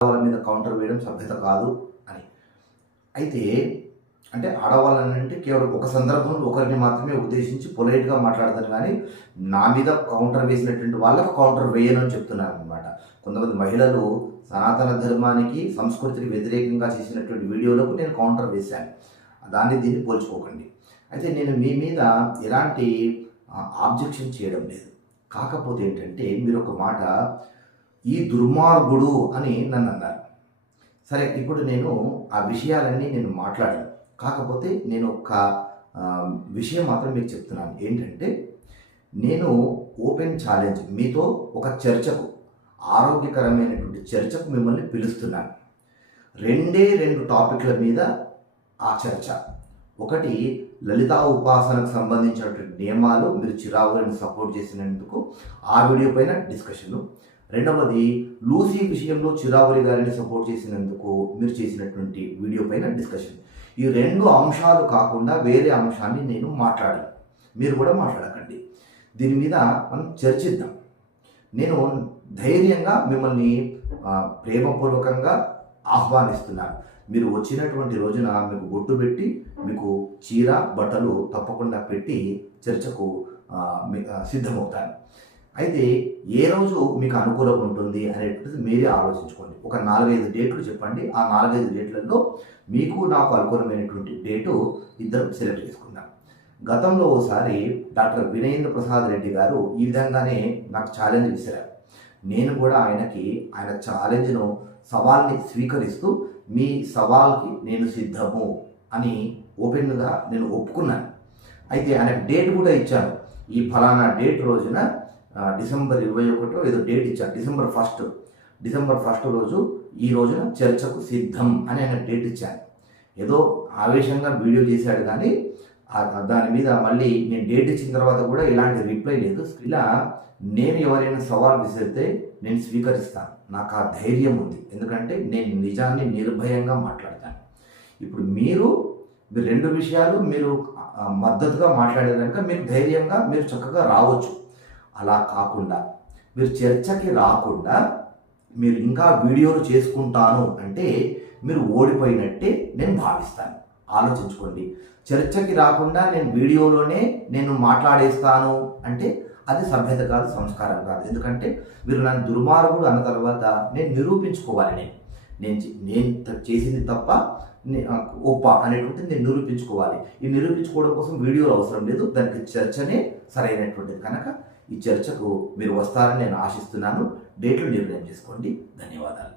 ఆడవాళ్ళ మీద కౌంటర్ వేయడం సభ్యత కాదు అని. అయితే అంటే ఆడవాళ్ళనంటే కేవలం ఒక సందర్భంలో ఒకరిని మాత్రమే ఉద్దేశించి పొలైట్గా మాట్లాడతాను, కానీ నా మీద కౌంటర్ వేసినటువంటి వాళ్ళకు కౌంటర్ వేయను అని చెప్తున్నాను అనమాట. కొంతమంది మహిళలు సనాతన ధర్మానికి సంస్కృతికి వ్యతిరేకంగా చేసినటువంటి వీడియోలకు నేను కౌంటర్ వేశాను. దీన్ని పోల్చుకోకండి. అయితే నేను మీ మీద ఎలాంటి ఆబ్జెక్షన్ చేయడం లేదు. కాకపోతే ఏంటంటే మీరు ఒక మాట ఈ దుర్మార్గుడు అని నన్ను అన్నారు. సరే, ఇప్పుడు నేను ఆ విషయాలన్నీ నేను మాట్లాడాను. కాకపోతే నేను ఒక విషయం మాత్రం మీకు చెప్తున్నాను. ఏంటంటే నేను ఓపెన్ ఛాలెంజ్ మీతో ఒక చర్చకు, ఆరోగ్యకరమైనటువంటి చర్చకు మిమ్మల్ని పిలుస్తున్నాను. రెండు టాపిక్ల మీద ఆ చర్చ. ఒకటి, లలితా ఉపాసనకు సంబంధించినటువంటి నియమాలు, మీరు చిరావుని సపోర్ట్ చేసినందుకు ఆ వీడియో పైన డిస్కషను. రెండవది, లూసీ విషయంలో చిరావురి గారిని సపోర్ట్ చేసినందుకు మీరు చేసినటువంటి వీడియో పైన డిస్కషన్. ఈ రెండు అంశాలు కాకుండా వేరే అంశాన్ని నేను మాట్లాడాను, మీరు కూడా మాట్లాడకండి. దీని మీద మనం చర్చిద్దాం. నేను ధైర్యంగా మిమ్మల్ని ప్రేమపూర్వకంగా ఆహ్వానిస్తున్నాను. మీరు వచ్చినటువంటి రోజున మీకు బొట్టు పెట్టి, మీకు చీర బట్టలు తప్పకుండా పెట్టి చర్చకు సిద్ధమవుతాను. అయితే ఏ రోజు మీకు అనుకూలం ఉంటుంది అనేటువంటిది మీరే ఆలోచించుకోండి. ఒక 4-5 డేట్లు చెప్పండి. ఆ 4-5 డేట్లలో మీకు నాకు అనుకూలమైనటువంటి డేటు ఇద్దరం సెలెక్ట్ చేసుకుందాం. గతంలో ఓసారి డాక్టర్ వినయేంద్ర ప్రసాద్ రెడ్డి గారు ఈ విధంగానే నాకు ఛాలెంజ్ విసిరారు. నేను కూడా ఆయన ఛాలెంజ్ను, సవాల్ని స్వీకరిస్తూ మీ సవాల్కి నేను సిద్ధము అని ఓపెన్గా నేను ఒప్పుకున్నాను. అయితే ఆయనకు డేట్ కూడా ఇచ్చాను. ఈ ఫలానా డేట్ రోజున డిసెంబర్ 21 ఏదో డేట్ ఇచ్చాను. డిసెంబర్ 1 రోజు, ఈ రోజున చర్చకు సిద్ధం అని ఆయన డేట్ ఇచ్చాను. ఏదో ఆవేశంగా వీడియో చేశాడు, కానీ దాని మీద మళ్ళీ నేను డేట్ ఇచ్చిన తర్వాత కూడా ఇలాంటి రిప్లై లేదు. ఇలా నేను ఎవరైనా సవాల్ విసిరితే నేను స్వీకరిస్తాను. నాకు ఆ ధైర్యం ఉంది, ఎందుకంటే నేను నిజాన్ని నిర్భయంగా మాట్లాడతాను. ఇప్పుడు మీరు రెండు విషయాలు మీరు మద్దతుగా మాట్లాడేదాక మీరు ధైర్యంగా మీరు చక్కగా రావచ్చు. అలా కాకుండా మీరు చర్చకి రాకుండా మీరు ఇంకా వీడియోలు చేసుకుంటాను అంటే మీరు ఓడిపోయినట్టే నేను భావిస్తాను. ఆలోచించుకోండి. చర్చకి రాకుండా నేను వీడియోలోనే నేను మాట్లాడేస్తాను అంటే అది సభ్యత కాదు, సంస్కారం కాదు. ఎందుకంటే మీరు నన్ను దుర్మార్గుడు అన్న తర్వాత నేను నిరూపించుకోవాలి. నేను చేసింది తప్ప ఒప్ప అనేటువంటిది నేను నిరూపించుకోవాలి. ఈ నిరూపించుకోవడం కోసం వీడియోలు అవసరం లేదు, దానికి చర్చనే సరైనటువంటిది. కనుక ఈ చర్చకు మీరు వస్తారని నేను ఆశిస్తున్నాను. డేట్లు నిర్ణయం చేసుకోండి. ధన్యవాదాలు.